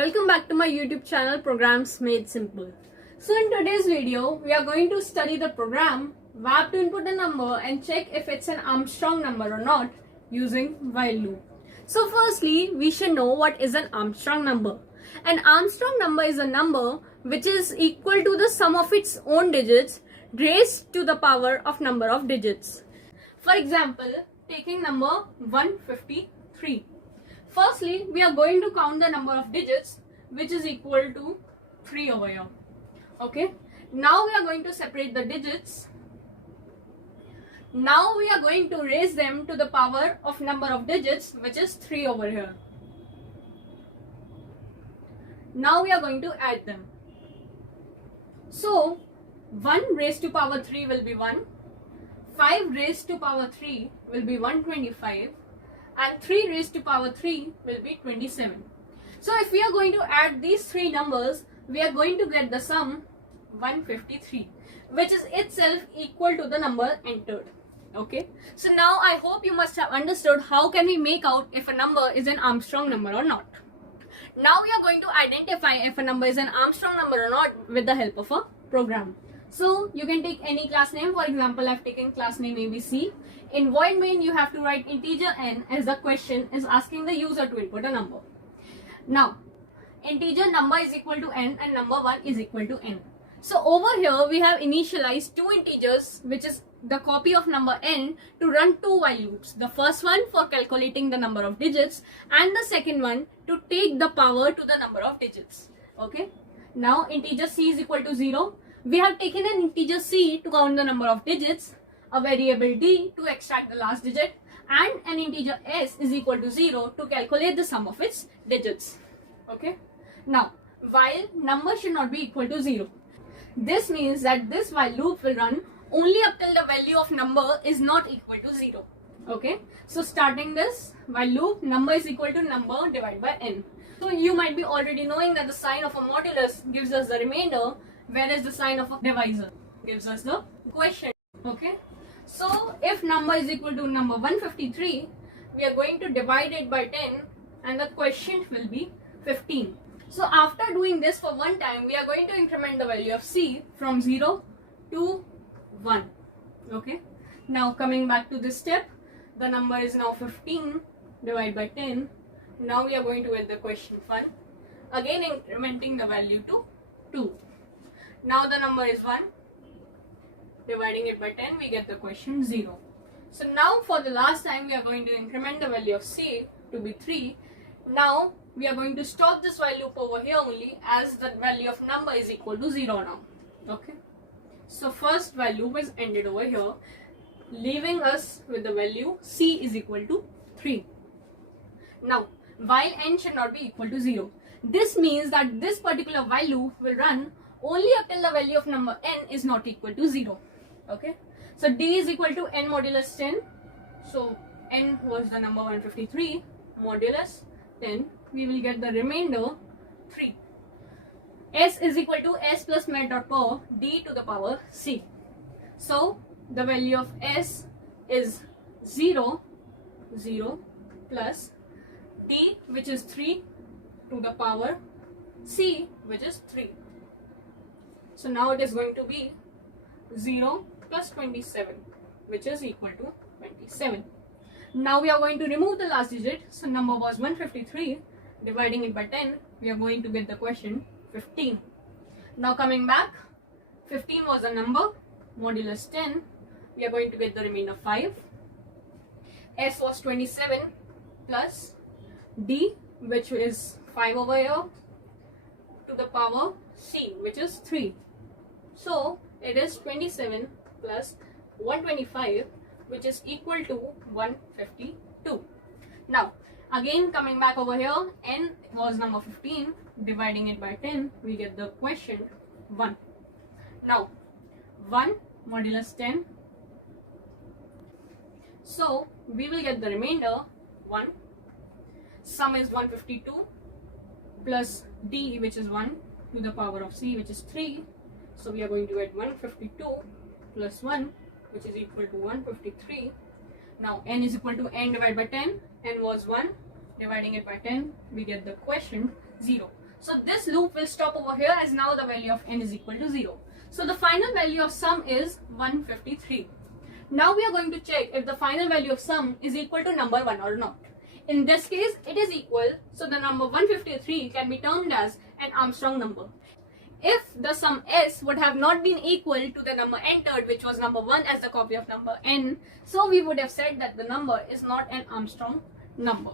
Welcome back to my YouTube channel Programs Made Simple. So in today's video, we are going to study the program WAP to input a number and check if it's an Armstrong number or not using while loop. So firstly, we should know what is an Armstrong number. An Armstrong number is a number which is equal to the sum of its own digits raised to the power of number of digits. For example, taking number 153. Firstly, we are going to count the number of digits which is equal to 3 over here. Okay. Now we are going to separate the digits. Now we are going to raise them to the power of number of digits which is 3 over here. Now we are going to add them. So 1 raised to power 3 will be 1. 5 raised to power 3 will be 125. And 3 raised to power 3 will be 27. So if we are going to add these three numbers, we are going to get the sum 153, which is itself equal to the number entered. Okay. So now I hope you must have understood how can we make out if a number is an Armstrong number or not. Now we are going to identify if a number is an Armstrong number or not with the help of a program. So you can take any class name. For example, I've taken class name ABC. In void main, you have to write integer n as the question is asking the user to input a number. Now, integer number is equal to n and number 1 is equal to n. So over here, we have initialized two integers, which is the copy of number n, to run two while loops. The first one for calculating the number of digits and the second one to take the power to the number of digits. Okay. Now, integer c is equal to 0. We have taken an integer c to count the number of digits, a variable d to extract the last digit, and an integer s is equal to 0 to calculate the sum of its digits. Okay. Now, while number should not be equal to 0. This means that this while loop will run only up till the value of number is not equal to 0. Okay. So starting this while loop, number is equal to number divided by n. So you might be already knowing that the sign of a modulus gives us the remainder, whereas the sign of a divisor gives us the quotient. Okay. So if number is equal to number 153, we are going to divide it by 10 and the quotient will be 15. So after doing this for one time, we are going to increment the value of c from 0 to 1. Okay. Now coming back to this step, the number is now 15 divided by 10. Now we are going to get the quotient 1. Again incrementing the value to 2. Now the number is 1. Dividing it by 10, we get the quotient 0. So now for the last time, we are going to increment the value of c to be 3. Now we are going to stop this while loop over here only, as the value of number is equal to 0 now. Okay. So first while loop is ended over here, leaving us with the value c is equal to 3. Now while n should not be equal to 0. This means that this particular while loop will run only up till the value of number n is not equal to 0. Okay. So d is equal to n modulus 10. So n was the number 153 modulus 10. We will get the remainder 3. S is equal to s plus met dot per d to the power c. So the value of s is 0, 0 plus d, which is 3 to the power c, which is 3. So now it is going to be 0 plus 27, which is equal to 27. Now we are going to remove the last digit. So number was 153. Dividing it by 10, we are going to get the quotient 15. Now coming back, 15 was a number, modulus 10. We are going to get the remainder 5. S was 27 plus d, which is 5 over here, to the power c, which is 3. So it is 27 plus 125, which is equal to 152. Now again coming back over here, n was number 15. Dividing it by 10, we get the quotient 1. Now 1 modulus 10. So we will get the remainder 1. Sum is 152 plus d, which is 1, to the power of c, which is 3. So we are going to get 152 plus 1, which is equal to 153. Now n is equal to n divided by 10. N was 1. Dividing it by 10, we get the quotient 0. So this loop will stop over here as now the value of n is equal to 0. So the final value of sum is 153. Now we are going to check if the final value of sum is equal to number 1 or not. In this case, it is equal, so the number 153 can be termed as an Armstrong number. If the sum s would have not been equal to the number entered, which was number 1 as the copy of number n, so we would have said that the number is not an Armstrong number.